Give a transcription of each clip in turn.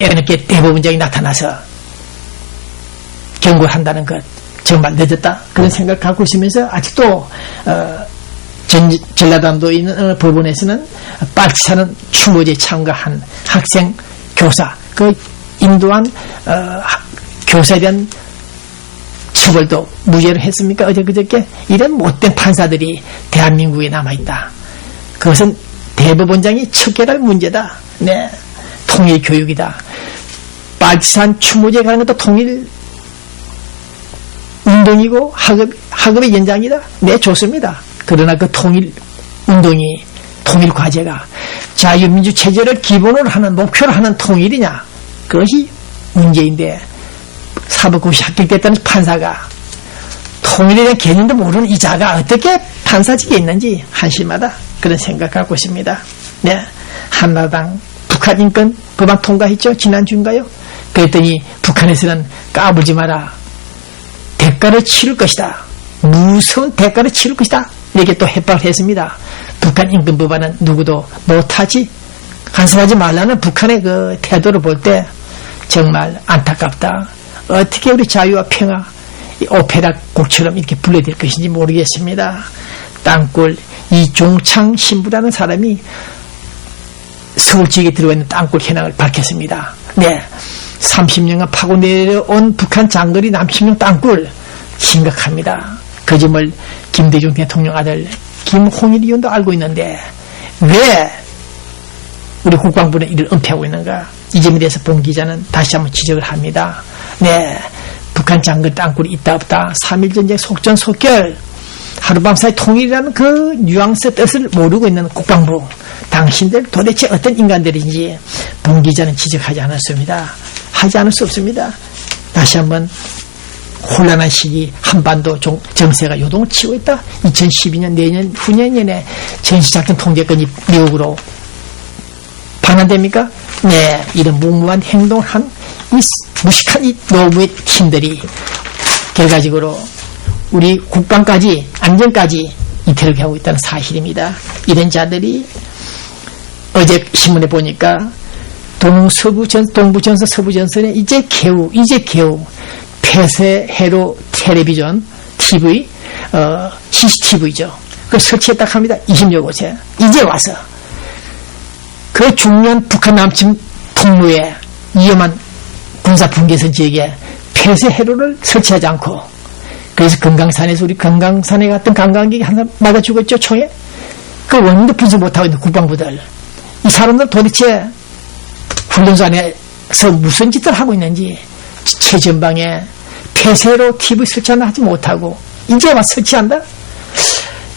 이렇게 대법원장이 나타나서 경고를 한다는 것 정말 늦었다 그런 생각을 갖고 있으면서 아직도 전라남도에 있는 어느 법원에서는 빨치산은 추모제에 참가한 학생 교사 그 인도한 교사에 대한 처벌도 무죄로 했습니까? 어제 그저께 이런 못된 판사들이 대한민국에 남아있다. 그것은 대법원장이 척결할 문제다. 네, 통일 교육이다. 빨치산 추모제에 가는 것도 통일 운동이고 학업의 연장이다. 네, 좋습니다. 그러나 그 통일 운동이 통일 과제가 자유민주 체제를 기본으로 하는 목표로 하는 통일이냐? 그것이 문제인데 사법고시 합격됐다는 판사가 통일에 대한 개념도 모르는 이 자가 어떻게 판사직에 있는지 한심하다 그런 생각 갖고 있습니다. 네, 한나라당 북한 인권 법안 통과했죠. 지난주인가요? 그랬더니 북한에서는 까불지 마라. 대가를 치를 것이다. 무서운 대가를 치를 것이다. 이렇게 또 협박을 했습니다. 북한 인권 법안은 누구도 못하지. 간섭하지 말라는 북한의 그 태도를 볼 때 정말 안타깝다. 어떻게 우리 자유와 평화 오페라 곡처럼 이렇게 불러질 것인지 모르겠습니다. 땅굴 이종창 신부라는 사람이 서울 지역에 들어와 있는 땅굴 현황을 밝혔습니다. 네, 30년간 파고 내려온 북한 장거리 남침용 땅굴 심각합니다. 그 점을 김대중 대통령 아들 김홍일 의원도 알고 있는데 왜 우리 국방부는 이를 은폐하고 있는가? 이 점에 대해서 본 기자는 다시 한번 지적을 합니다. 네, 북한 장거리 땅굴이 있다 없다 3.1 전쟁 속전속결 하룻밤 사이 통일이라는 그 뉘앙스 뜻을 모르고 있는 국방부 당신들 도대체 어떤 인간들인지 본 기자는 지적하지 않았습니다. 하지 않을 수 없습니다. 다시 한번 혼란한 시기 한반도 정세가 요동을 치고 있다. 2012년 내년 후년에 전시작전 통제권이 미국으로 반환됩니까? 네, 이런 무모한 행동을 한 이 무식한 이 노무의 팀들이 결과적으로 우리 국방까지 안전까지 이태롭게 하고 있다는 사실입니다. 이런 자들이 어제 신문에 보니까 동부전선 서부전선에 이제 개우 폐쇄 해로 텔레비전 TV CCTV죠. 그걸 설치했다고 합니다. 20여 곳에 이제 와서 그 중요한 북한 남침 통로에 위험한 군사 분계선 지역에 폐쇄 해로를 설치하지 않고 그래서 금강산에서 우리 금강산에 갔던 관광객이 한 사람 맞아 죽었죠. 총에. 그 원인도 분석 못하고 있는 국방부들 이 사람들 도대체 훈련소 안에서 무슨 짓을 하고 있는지 최전방에 폐쇄로 TV 설치하나 하지 못하고 이제 와서 설치한다?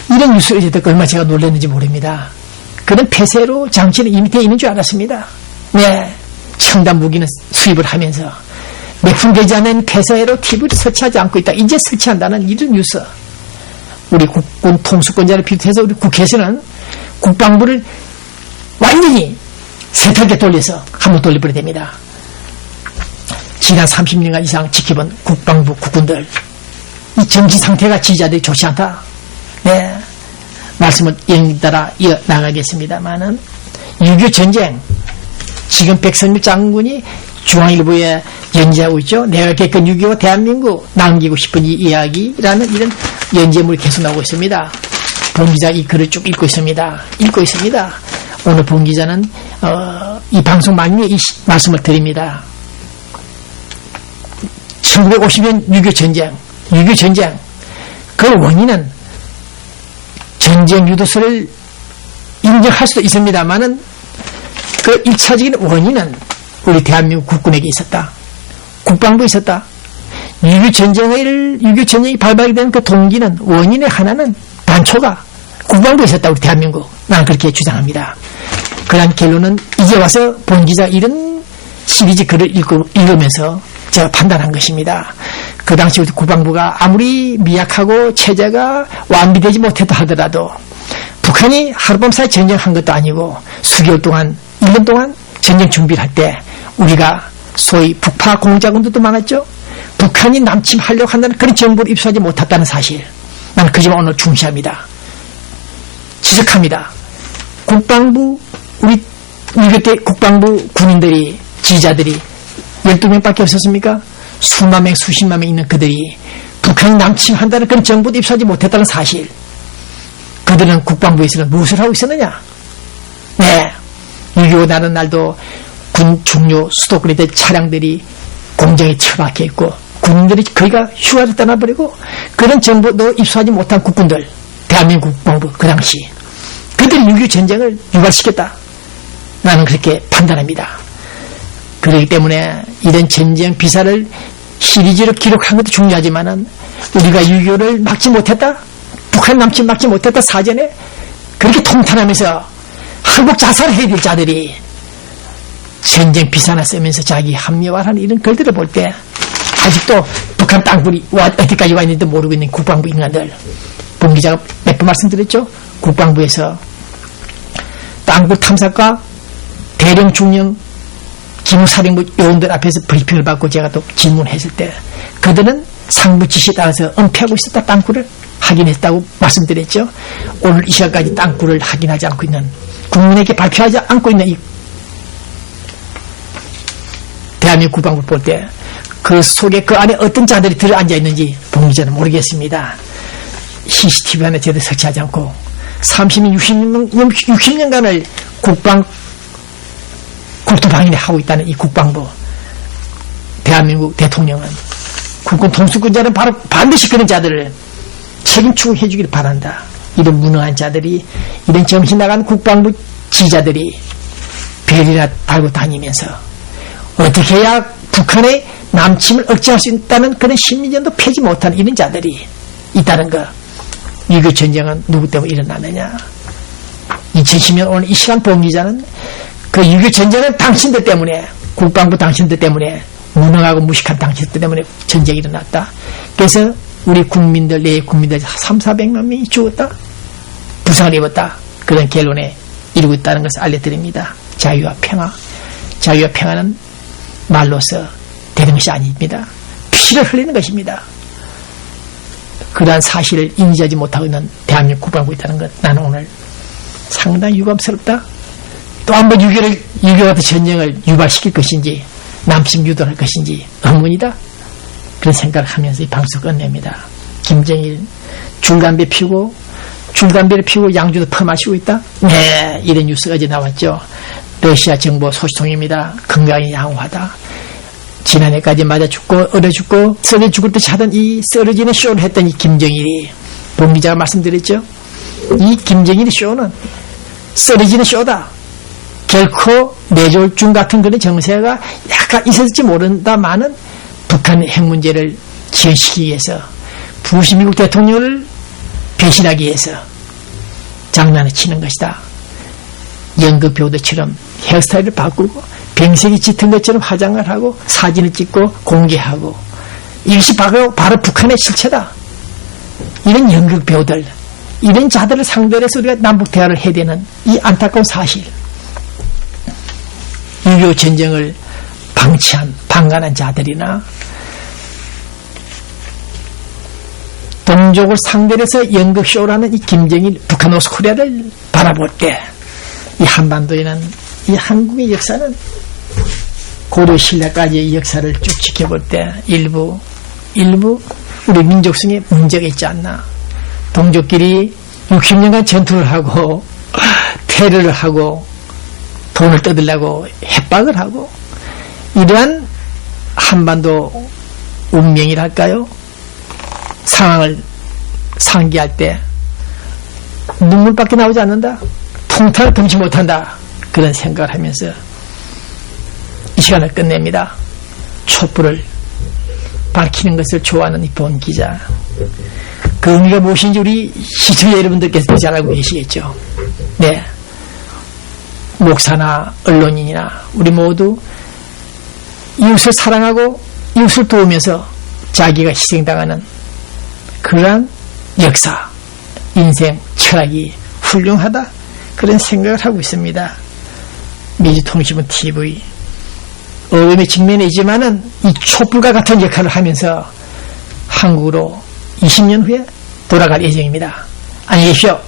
이런 뉴스를 듣고 얼마나 제가 놀랐는지 모릅니다. 그런 폐쇄로 장치는 이미 되어 있는 줄 알았습니다. 네, 첨단 무기는 수입을 하면서 매품되지 않은 폐쇄로 TV를 설치하지 않고 있다. 이제 설치한다는 이런 뉴스. 우리 국군 통수권자를 비롯해서 우리 국회에서는 국방부를 완전히 세탁기에 돌려서 한번 돌려버려야 됩니다. 지난 30년간 이상 지켜본 국방부 국군들 이 정치 상태가 지지자들이 좋지 않다. 네, 말씀을 연달아 이어나가겠습니다만은 6.25 전쟁 지금 백선일 장군이 중앙일보에 연재하고 있죠. 내가 겪은 6.25 대한민국 남기고 싶은 이 이야기라는 이런 연재물이 계속 나오고 있습니다. 본 기자 이 글을 쭉 읽고 있습니다. 오늘 본 기자는 이 방송 만료에 이 말씀을 드립니다. 1950년 6.25 전쟁 그 원인은 전쟁 유도서를 인정할 수도 있습니다만은 그 1차적인 원인은 우리 대한민국 국군에게 있었다. 국방부에 있었다. 6.25 전쟁이 발발이 된 그 동기는 원인의 하나는 단초가 국방부에 있었다. 우리 대한민국. 나는 그렇게 주장합니다. 그런 결론은 이제 와서 본 기자 이런 시리즈 글을 읽으면서 제가 판단한 것입니다. 그 당시 우리 국방부가 아무리 미약하고 체제가 완비되지 못했다 하더라도 북한이 하룻밤 사이 전쟁한 것도 아니고 수개월 동안 1년 동안 전쟁 준비를 할 때 우리가 소위 북파 공작원들도 많았죠. 북한이 남침하려고 한다는 그런 정보를 입수하지 못했다는 사실 나는 그 점을 오늘 중시합니다. 지적합니다. 국방부 우리 때 국방부 군인들이 지자들이 12명밖에 없었습니까? 수만 명, 수십만 명 있는 그들이 북한이 남침한다는 그런 정보도 입수하지 못했다는 사실. 그들은 국방부에서는 무엇을 하고 있었느냐? 네. 6.25 나는 날도 군 중요 수도권에 차량들이 공장에 처박혀 있고 군인들이 거기가 휴가를 떠나버리고 그런 정보도 입수하지 못한 국군들, 대한민국 국방부 그 당시 그들이 6.25 전쟁을 유발시켰다. 나는 그렇게 판단합니다. 그렇기 때문에 이런 전쟁 비사를 시리즈로 기록한 것도 중요하지만은 우리가 6.25를 막지 못했다? 북한 남침 막지 못했다? 사전에 그렇게 통탄하면서 한국 자살해야 될 자들이 전쟁 비사나 쓰면서 자기 합리화하는 이런 글들을 볼 때 아직도 북한 땅굴이 어디까지 와 있는지 모르고 있는 국방부 인간들. 본 기자가 몇 번 말씀드렸죠? 국방부에서 땅굴 탐사과 대령 중령 기무사령부 요원들 앞에서 브리핑을 받고 제가 또 질문했을 때 그들은 상부 지시에 따라서 은폐하고 있었다. 땅굴을 확인했다고 말씀드렸죠. 오늘 이 시간까지 땅굴을 확인하지 않고 있는 국민에게 발표하지 않고 있는 이 대한민국 국방부를 볼 때 그 속에 그 안에 어떤 자들이 들어앉아 있는지 본 기자는 모르겠습니다. CCTV 안에 제대로 설치하지 않고 30년, 60년간을 국토방위를 하고 있다는 이 국방부 대한민국 대통령은 국군 통수권자는 바로 반드시 그런 자들을 책임 추구해 주기를 바란다. 이런 무능한 자들이 이런 정신 나간 국방부 지자들이 별이나 달고 다니면서 어떻게 해야 북한의 남침을 억제할 수 있다는 그런 심리전도 펴지 못한 이런 자들이 있다는 거. 6.25 전쟁은 누구 때문에 일어나느냐. 2010년 오늘 이 시간 본 기자는 그 6.25 전쟁은 당신들 때문에 국방부 당신들 때문에 무능하고 무식한 당신들 때문에 전쟁이 일어났다. 그래서 우리 국민들 내 국민들 300~400만 명이 죽었다. 부상을 입었다. 그런 결론에 이르고 있다는 것을 알려드립니다. 자유와 평화. 자유와 평화는 말로서 되는 것이 아닙니다. 피를 흘리는 것입니다. 그러한 사실을 인지하지 못하고 있는 대한민국 국방부에 있다는 것 나는 오늘 상당히 유감스럽다. 또 한 번 6.25 같은 전쟁을 유발시킬 것인지 남침 유도할 것인지 의문이다. 그런 생각을 하면서 이 방송 끝냅니다. 김정일 줄담배를 피우고 양주도 퍼마시고 있다. 네, 이런 뉴스가 어제 나왔죠. 러시아 정보 소식통입니다. 건강이 양호하다. 지난해까지 맞아 죽고 얼어 죽고 썰어 죽을 듯이 하던 이 썰어지는 쇼를 했던 이 김정일이 본 기자가 말씀드렸죠. 이 김정일의 쇼는 썰어지는 쇼다. 결코 뇌졸중 같은 그런 정세가 약간 있었을지 모른다마는 북한 핵 문제를 지연시키기 위해서 부시 미국 대통령을 배신하기 위해서 장난을 치는 것이다. 연극 배우들처럼 헤어스타일을 바꾸고 병색이 짙은 것처럼 화장을 하고 사진을 찍고 공개하고 이것이 바로 북한의 실체다. 이런 연극 배우들, 이런 자들을 상대로 해서 우리가 남북 대화를 해야 되는 이 안타까운 사실. 6.25 전쟁을 방관한 자들이나 동족을 상대로 해서 연극쇼라는 이 김정일 북한 노스코리아를 바라볼 때 이 한반도에는 이 한국의 역사는 고려 신라까지의 역사를 쭉 지켜볼 때 일부 우리 민족성에 문제가 있지 않나. 동족끼리 60년간 전투를 하고 테러를 하고 돈을 뜯으려고 협박을 하고 이러한 한반도 운명이랄까요? 상황을 상기할 때 눈물밖에 나오지 않는다. 통탄을 금치 못한다. 그런 생각을 하면서 이 시간을 끝냅니다. 촛불을 밝히는 것을 좋아하는 이 본 기자. 그 의미가 무엇인지 우리 시청자 여러분들께서 잘 알고 계시겠죠. 네. 목사나 언론인이나 우리 모두 이웃을 사랑하고 이웃을 도우면서 자기가 희생당하는 그러한 역사, 인생, 철학이 훌륭하다. 그런 생각을 하고 있습니다. 미주통신문 TV 어려움에 직면해 있지만은 이 촛불과 같은 역할을 하면서 한국으로 20년 후에 돌아갈 예정입니다. 안녕히 계십시오.